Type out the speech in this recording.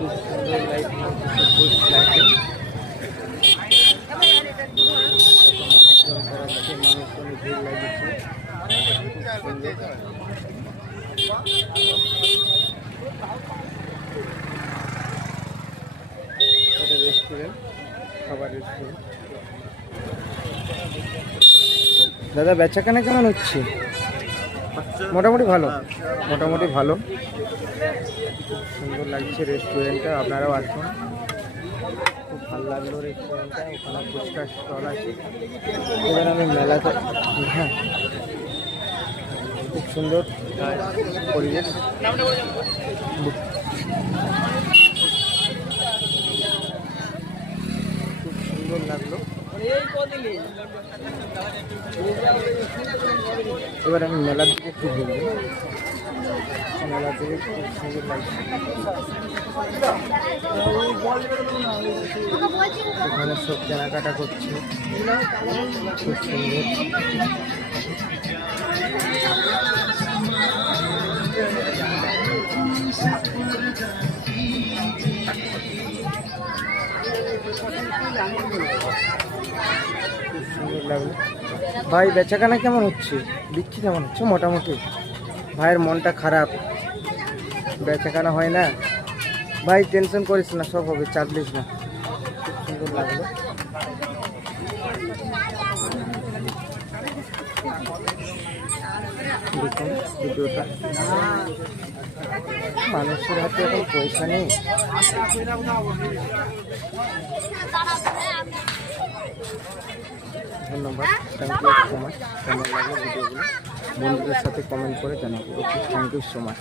খুব সুন্দর light, lighting মানুষজন ভিড় লাগিয়েছে। এটা রেস্টুরেন্ট, খাবার রেস্টুরেন্ট। দাদা বেচাকেনা কেমন হচ্ছে? মোটামুটি ভালো, মোটামুটি ভালো। সুন্দর লাগছে রেস্টুরেন্টটা, আপনারাও আসুন। খুব ভালো লাগলো রেস্টুরেন্টটা। ওখানে ফুচকার স্টল আছে। এবার আমি মেলাতে, হ্যাঁ খুব সুন্দর পরিবেশ, খুব সুন্দর লাগলো। এবার আমি মেলার দিকে একটু ঘুরবো। মেলা থেকে খুব সুন্দর লাগছে। এখানে সব কেনাকাটা করছে, খুব সুন্দর। খুব সুন্দর লাগলো। ভাই বেচাকেনা কেমন হচ্ছে? বিক্রি কেমন হচ্ছে? মোটামুটি। ভাইয়ের মনটা খারাপ, বেচাকেনা হয় না। ভাই টেনশন করিস না, সব হবে, চাপ দিস না। খুব সুন্দর লাগলো। দেখুন ভিডিওটা। মানুষের হাতে এখন পয়সা নেই। ধন্যবাদ, থ্যাংক ইউ সো মাচ। কেমন লাগলো ভিডিওগুলো বন্ধুদের সাথে কমেন্ট করে জানাবো। ওকে, থ্যাংক ইউ সো মাচ।